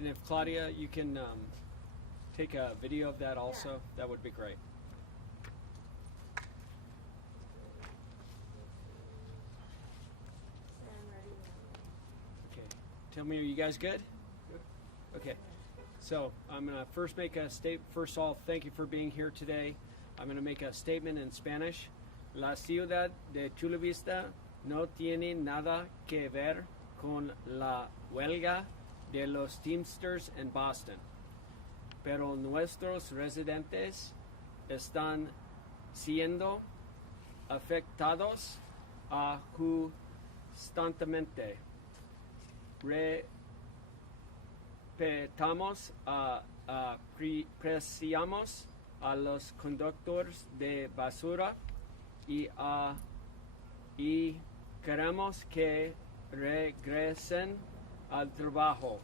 And if Claudia, you can take a video of that also, that would be great. Okay, tell me, are you guys good? Okay, so I'm going to first make a statement. First of all, thank you for being here today. I'm going to make a statement in Spanish. La ciudad de Chula Vista no tiene nada que ver con la huelga de los Teamsters en Boston, pero nuestros residentes están siendo afectados constantemente. Apreciamos a los conductores de basura y queremos que regresen al trabajo.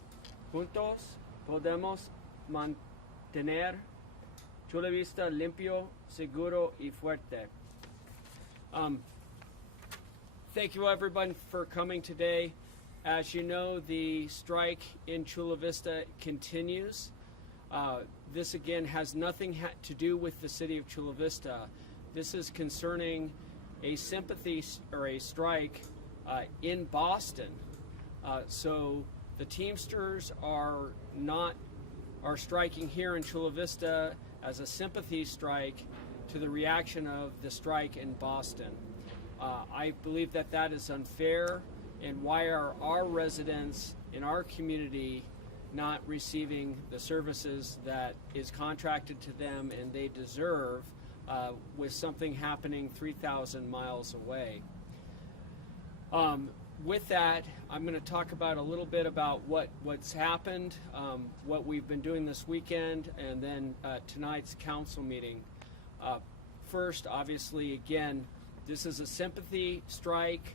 Juntos podemos mantener Chula Vista limpio, seguro y fuerte. Thank you everyone for coming today. As you know, the strike in Chula Vista continues. This again has nothing to do with the city of Chula Vista. This is concerning a sympathy or a strike in Boston. So the Teamsters are striking here in Chula Vista as a sympathy strike to the reaction of the strike in Boston. I believe that that is unfair, and why are our residents in our community not receiving the services that is contracted to them and they deserve with something happening 3,000 miles away. With that, I'm going to talk about a little bit about what's happened, what we've been doing this weekend, and then tonight's council meeting. First, obviously, again, this is a sympathy strike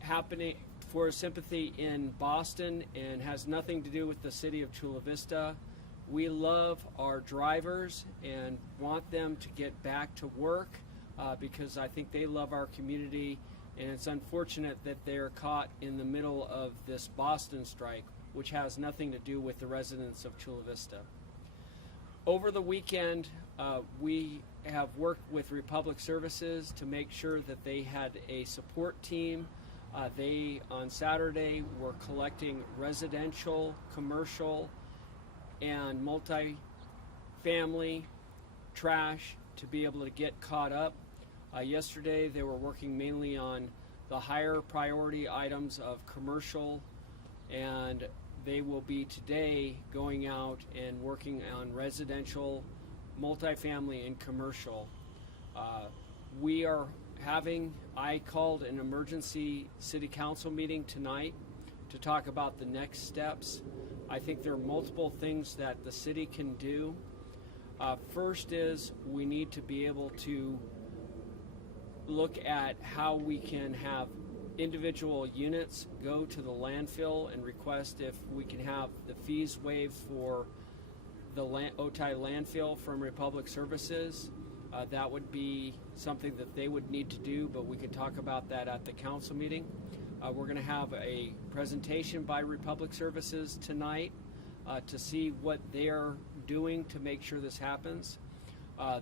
happening for sympathy in Boston and has nothing to do with the city of Chula Vista. We love our drivers and want them to get back to work because I think they love our community, and it's unfortunate that they're caught in the middle of this Boston strike, which has nothing to do with the residents of Chula Vista. Over the weekend, we have worked with Republic Services to make sure that they had a support team. They, on Saturday, were collecting residential, commercial, and multi-family trash to be able to get caught up. Yesterday, they were working mainly on the higher priority items of commercial, and they will be today going out and working on residential, multifamily, and commercial. We are I called an emergency city council meeting tonight to talk about the next steps. I think there are multiple things that the city can do. First is we need to be able to look at how we can have individual units go to the landfill and request if we can have the fees waived for the Otay landfill from Republic Services. That would be something that they would need to do, but we could talk about that at the council meeting. We're going to have a presentation by Republic Services tonight to see what they are doing to make sure this happens.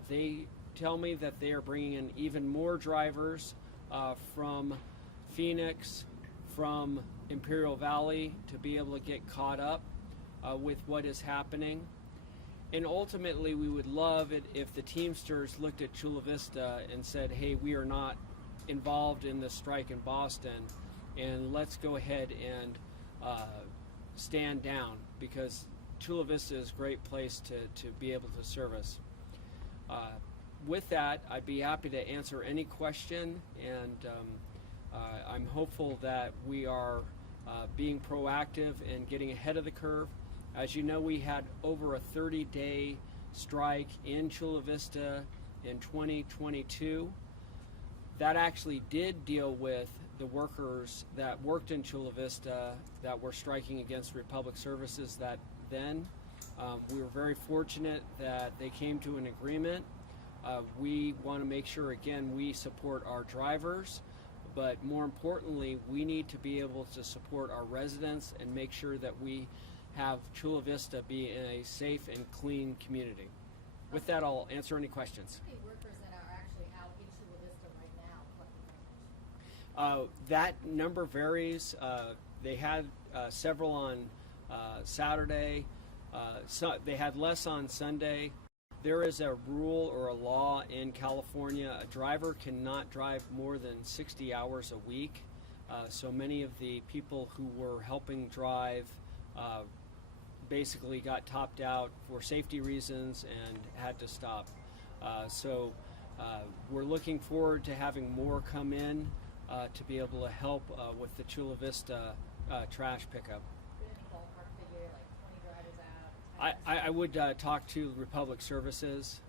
They tell me that they are bringing in even more drivers from Phoenix, from Imperial Valley to be able to get caught up with what is happening. And ultimately, we would love it if the Teamsters looked at Chula Vista and said, hey, we are not involved in the strike in Boston, and let's go ahead and stand down, because Chula Vista is a great place to be able to service. With that, I'd be happy to answer any question, and I'm hopeful that we are being proactive and getting ahead of the curve. As you know, we had over a 30-day strike in Chula Vista in 2022. That actually did deal with the workers that worked in Chula Vista that were striking against Republic Services that then. We were very fortunate that they came to an agreement. We want to make sure, again, we support our drivers, but more importantly, we need to be able to support our residents and make sure that we have Chula Vista be in a safe and clean community. With that, I'll answer any questions. How many workers that are actually out in Chula Vista right now collecting garbage? That number varies. They had several on Saturday. They had less on Sunday. There is a rule or a law in California. A driver cannot drive more than 60 hours a week. So many of the people who were helping drive basically got topped out for safety reasons and had to stop. So we're looking forward to having more come in to be able to help with the Chula Vista trash pickup. Any ballpark figure, like 20 drivers out? I would talk to Republic Services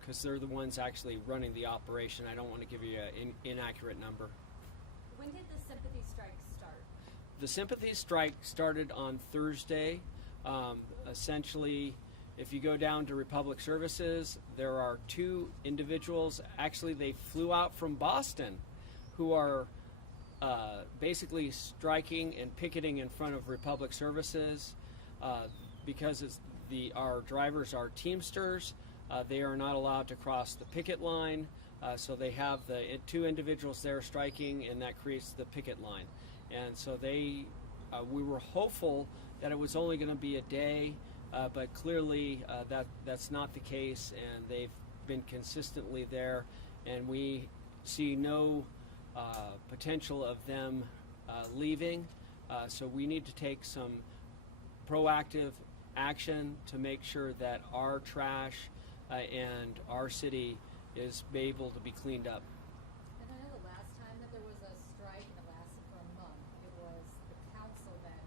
because they're the ones actually running the operation. I don't want to give you an inaccurate number. When did the sympathy strike start? The sympathy strike started on Thursday. Essentially, if you go down to Republic Services, there are two individuals. Actually, they flew out from Boston who are basically striking and picketing in front of Republic Services because our drivers are Teamsters. They are not allowed to cross the picket line, so they have the two individuals there striking, and that creates the picket line. And so we were hopeful that it was only going to be a day, but clearly that's not the case, and they've been consistently there, and we see no potential of them leaving. So we need to take some proactive action to make sure that our trash and our city is able to be cleaned up. And I know the last time that there was a strike and it lasted for a month, it was the council that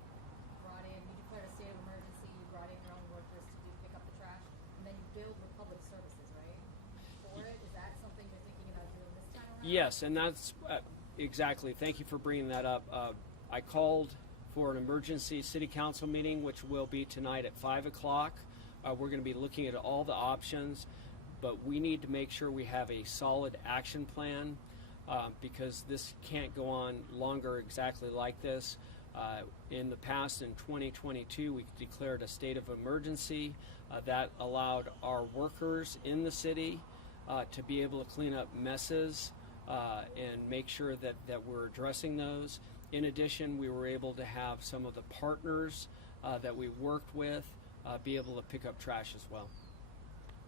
brought in, you declared a state of emergency, you brought in your own workers to pick up the trash, and then you billed Republic Services, right? For it, is that something you're thinking about doing this time around? Yes, and that's exactly. Thank you for bringing that up. I called for an emergency city council meeting, which will be tonight at 5 o'clock. We're going to be looking at all the options, but we need to make sure we have a solid action plan because this can't go on longer exactly like this. In the past, in 2022, we declared a state of emergency that allowed our workers in the city to be able to clean up messes and make sure that we're addressing those. In addition, we were able to have some of the partners that we worked with be able to pick up trash as well.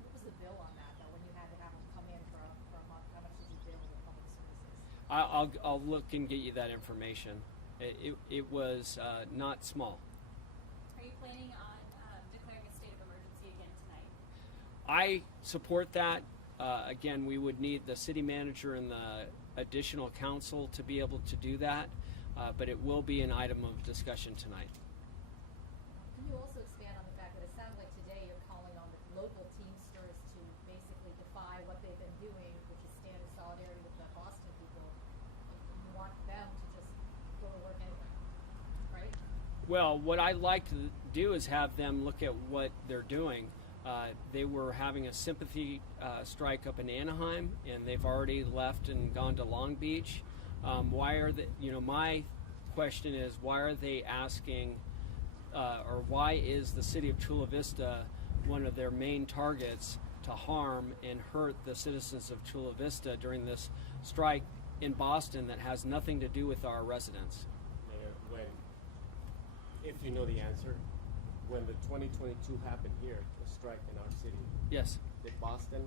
What was the bill on that, though, when you had to have them come in for a month? How much did you bill Republic Services? I'll look and get you that information. It was not small. Are you planning on declaring a state of emergency again tonight? I support that. Again, we would need the city manager and the additional council to be able to do that, but it will be an item of discussion tonight. Can you also expand on the fact that it sounds like today you're calling on the local Teamsters to basically defy what they've been doing, which is stand in solidarity with the Boston people, and you want them to just go to work anyway, right? Well, what I'd like to do is have them look at what they're doing. They were having a sympathy strike up in Anaheim, and they've already left and gone to Long Beach. Why are they, my question is, why are they asking, or why is the city of Chula Vista one of their main targets to harm and hurt the citizens of Chula Vista during this strike in Boston that has nothing to do with our residents? Mayor, if you know the answer, when the 2022 happened here, the strike in our city, Yes. did Boston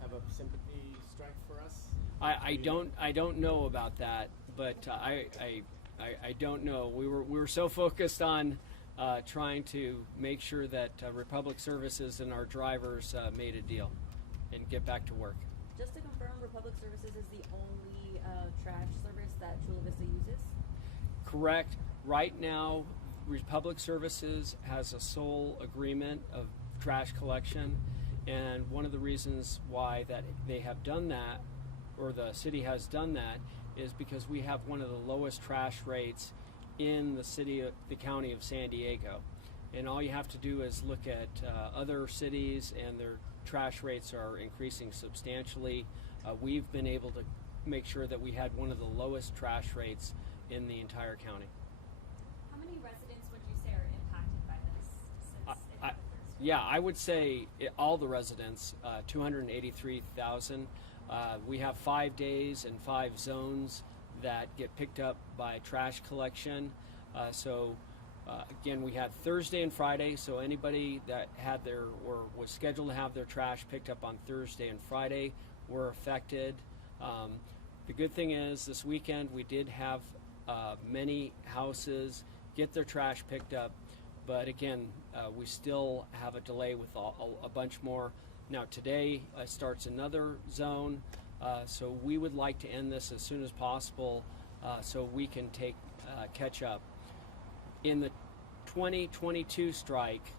have a sympathy strike for us? I don't know about that, but I don't know. We were so focused on trying to make sure that Republic Services and our drivers made a deal and get back to work. Just to confirm, Republic Services is the only trash service that Chula Vista uses? Correct. Right now, Republic Services has a sole agreement of trash collection, and one of the reasons why that they have done that, or the city has done that, is because we have one of the lowest trash rates in the county of San Diego. And all you have to do is look at other cities, and their trash rates are increasing substantially. We've been able to make sure that we had one of the lowest trash rates in the entire county. How many residents would you say are impacted by this? Yeah, I would say all the residents, 283,000. We have 5 days and 5 zones that get picked up by trash collection. Again, we had Thursday and Friday, so anybody that had their or was scheduled to have their trash picked up on Thursday and Friday were affected. The good thing is this weekend we did have many houses get their trash picked up, but again, we still have a delay with a bunch more. Now today starts another zone, so we would like to end this as soon as possible so we can catch up. In the 2022 strike,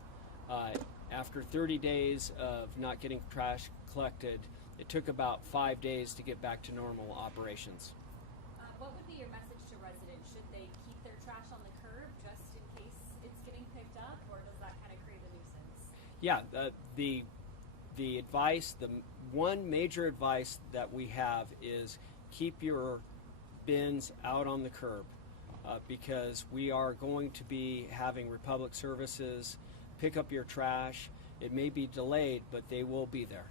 after 30 days of not getting trash collected, it took about 5 days to get back to normal operations. What would be your message to residents? Should they keep their trash on the curb just in case it's getting picked up, or does that kind of create a nuisance? Yeah, the advice, the one major advice that we have is keep your bins out on the curb. Because we are going to be having Republic Services pick up your trash. It may be delayed, but they will be there.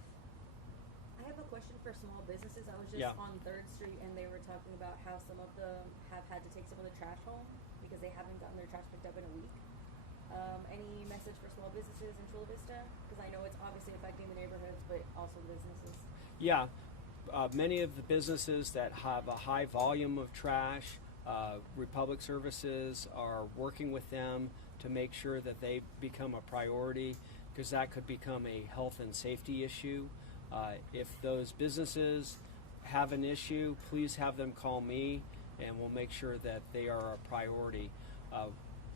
I have a question for small businesses. I was just on 3rd Street and they were talking about how some of them have had to take some of the trash home because they haven't gotten their trash picked up in a week. Any message for small businesses in Chula Vista? Because I know it's obviously affecting the neighborhoods, but also the businesses. Yeah, many of the businesses that have a high volume of trash, Republic Services are working with them to make sure that they become a priority, because that could become a health and safety issue. If those businesses have an issue, please have them call me and we'll make sure that they are a priority.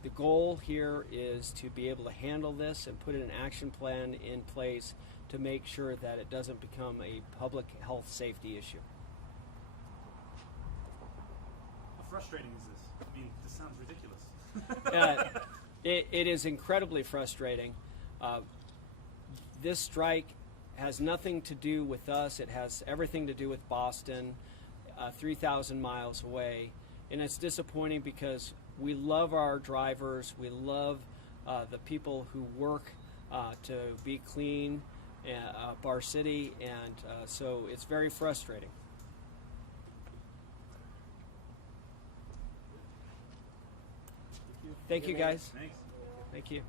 The goal here is to be able to handle this and put an action plan in place to make sure that it doesn't become a public health safety issue. How frustrating is this? I mean, this sounds ridiculous. It is incredibly frustrating. This strike has nothing to do with us. It has everything to do with Boston, 3,000 miles away. And it's disappointing because we love our drivers. We love the people who work to be clean up our city. And so it's very frustrating. Thank you, guys. Thanks. Thank you.